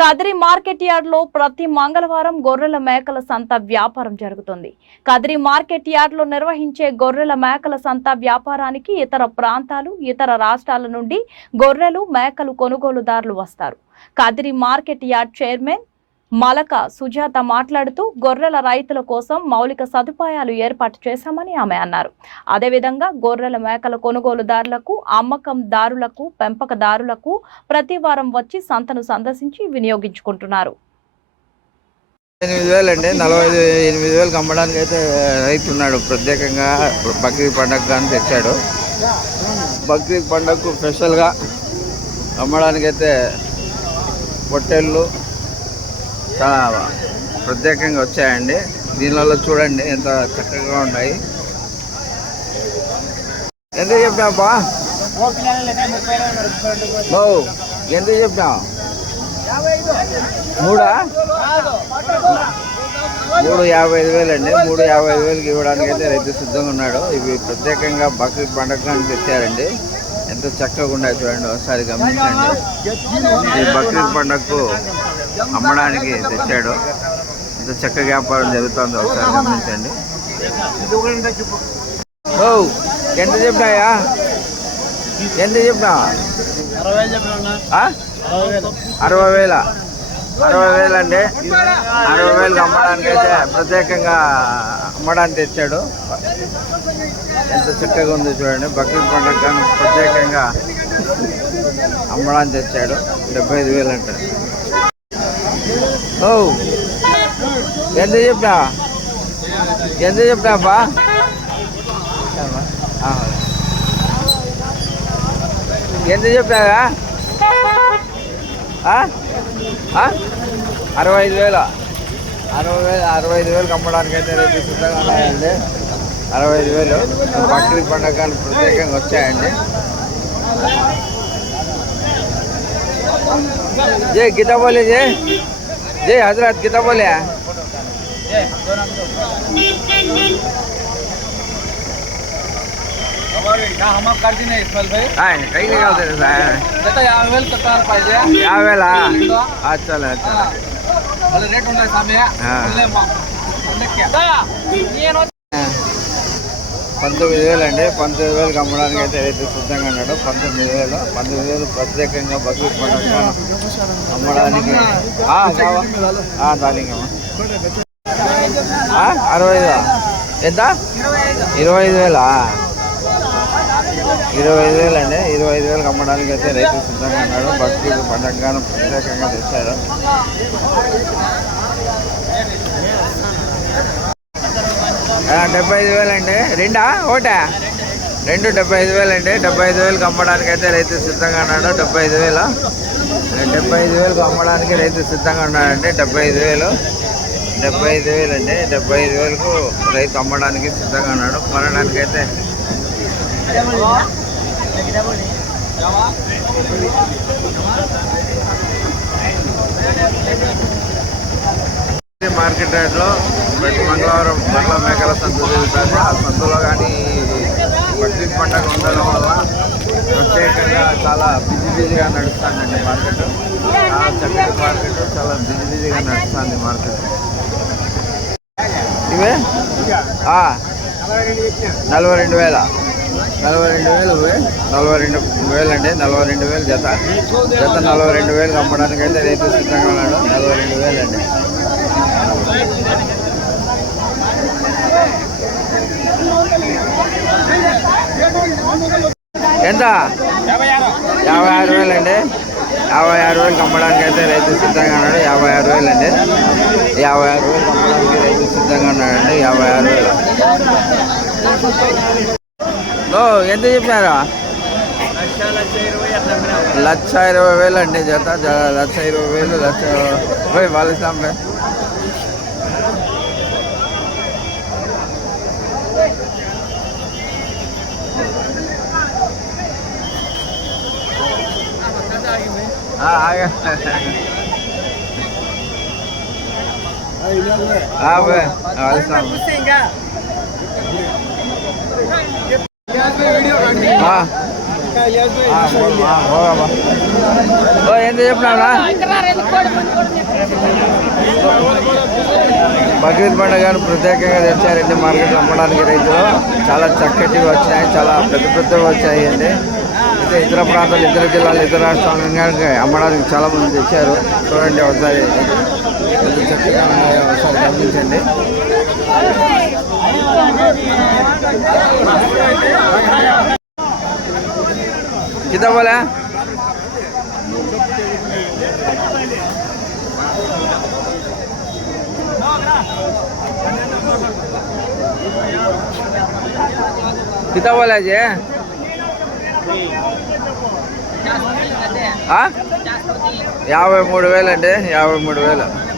Kadiri market yard లో ప్రతి మంగళవారం గొర్రెల మేకల సంత వ్యాపారం జరుగుతుంది. కదిరి మార్కెట్ యార్డ్ లో నిర్వహించే గొర్రెల మేకల సంత వ్యాపారానికి ఇతర ప్రాంతాలు, ఇతర రాష్ట్రాల నుండి గొర్రెలు, మేకలు కొనుగోలుదారులు వస్తారు. Kadiri market yard chairman Malaka Sujatha మాట్లాడుతూ గొర్రెల రైతుల కోసం మౌలిక సదుపాయాలు ఏర్పాటు చేశామని ఆమె అన్నారు. అదేవిధంగా గొర్రెల మేకల కొనుగోలుదారులకు, అమ్మకందారులకు, పెంపకదారులకు ప్రతి వారం వచ్చి సంతను సందర్శించి వినియోగించుకుంటున్నారు. 8,000 అండి. 48,000 అమ్మడానికి అయితే రైతు ఉన్నాడు. ప్రత్యేకంగా బక్రీద్ పండగ కానీ తెచ్చాడు. బక్రీద్ పండగకు స్పెషల్గా అమ్మడానికైతే పొట్టేళ్ళు చాలా ప్రత్యేకంగా వచ్చాయండి. దీనివల్ల చూడండి ఎంత చక్కగా ఉన్నాయి. ఎంత చెప్పినావా? ఎంత చెప్పినావు? 3,55,000 అండి. 3,55,000కి ఇవ్వడానికి అయితే రైతు సిద్ధంగా ఉన్నాడు. ఇవి ప్రత్యేకంగా బక్రీద్ పండగ తెచ్చారండి. ఎంత చక్కగా ఉన్నాయి చూడండి, ఒకసారి గమనించండి. ఈ బక్రీద్ పండగకు అమ్మడానికి తెచ్చాడు. ఎంత చక్కగా వ్యాపారం జరుగుతుందో ఒకసారి గమనించండి. ఎంత చెప్పినాయా? ఎంత చెప్పినా? 60,000 అండి. 60,000 అమ్మడానికి అయితే ప్రత్యేకంగా అమ్మడానికి తెచ్చాడు. ఎంత చక్కగా ఉంది చూడండి. బక్రీద్ పండుగ కానీ ప్రత్యేకంగా అమ్మడానికి తెచ్చాడు. 75,000 అంటారు. ఎంత చెప్పినా? ఎంత చెప్పినాపా? 65,000 అమ్మడానికి అయితే రైతు సిద్ధంగా ఉన్నాయండి. 65,000 బక్రీద్ పండుగ కానీ ప్రత్యేకంగా వచ్చాయండి. జై గీతా బోలే, జై హజరత్ గీతా బోలే. काही निघालते 50,000. अच्छा अच्छा. 19,000 అండి. 19,000 అమ్మడానికి అయితే రైతు సిద్ధంగా ఉన్నాడు. 19,000 ప్రత్యేకంగా బక్రీద్ పండుగ అమ్మడానికి దానికి 65 ఎంత? 25,000. 25,000 అండి. 25,000 అమ్మడానికి అయితే రైతు సిద్ధంగా ఉన్నాడు. బక్రీద్ పండుగ ప్రత్యేకంగా తెచ్చాడు. 75,000 అండి. రెండా ఒకటా? 75,000 అండి. 75,000 అమ్మడానికి అయితే రైతు సిద్ధంగా ఉన్నాడు. 75,000 అమ్మడానికి రైతు సిద్ధంగా ఉన్నాడండి. 75,000 అండి. 75,000కు రైతు అమ్మడానికి సిద్ధంగా ఉన్నాడు. కొనడానికి అయితే మార్కెట్ యార్డ్లో ప్రతి మంగళవారం గొర్రెల మేకల సంత జరుగుతుంది. ఆ సంతలో కానీ బక్రీద్ పండుగ ఉండడం వల్ల ప్రత్యేకంగా చాలా బిజీగా నడుస్తుందండి మార్కెట్. చాలా చక్కటి మార్కెట్, చాలా బిజీగా నడుస్తుంది మార్కెట్. ఇవే 42,000 అండి. 42,000 జత 42,000 అమ్మడానికి అయితే రైతు సిద్ధంగా ఉన్నాడు. 42,000 అండి. ఎంత? 56,000 అండి. 56,000 అమ్మడానికి అయితే రైతు సిద్ధంగా ఉన్నాడు. 56,000 అండి. 56,000 అమ్మడానికి రైతు సిద్ధంగా ఉన్నాడండి. 56,000. ఎంత చెప్పినారా? 1,20,000 అండి జత. 1,20,000 వాళ్ళ సాంబే. ఎంత చెప్పినా బక్రీద్ పండుగను ప్రత్యేకంగా తెచ్చారండి మార్కెట్లో అమ్మడానికి రైతులు. చాలా చక్కటివి వచ్చినాయి, చాలా పెద్ద పెద్దవి వచ్చాయి అండి. అయితే ఇతర ప్రాంతాలు, ఇతర జిల్లాలు, ఇతర రాష్ట్రాలు అమ్మడానికి చాలా మంది తెచ్చారు. చూడండి ఒకసారి ఎంత చక్కగా ఉన్నాయో ఒకసారి గమనించండి. कितना बोला कितना बोला जी 53,000 అండి 53,000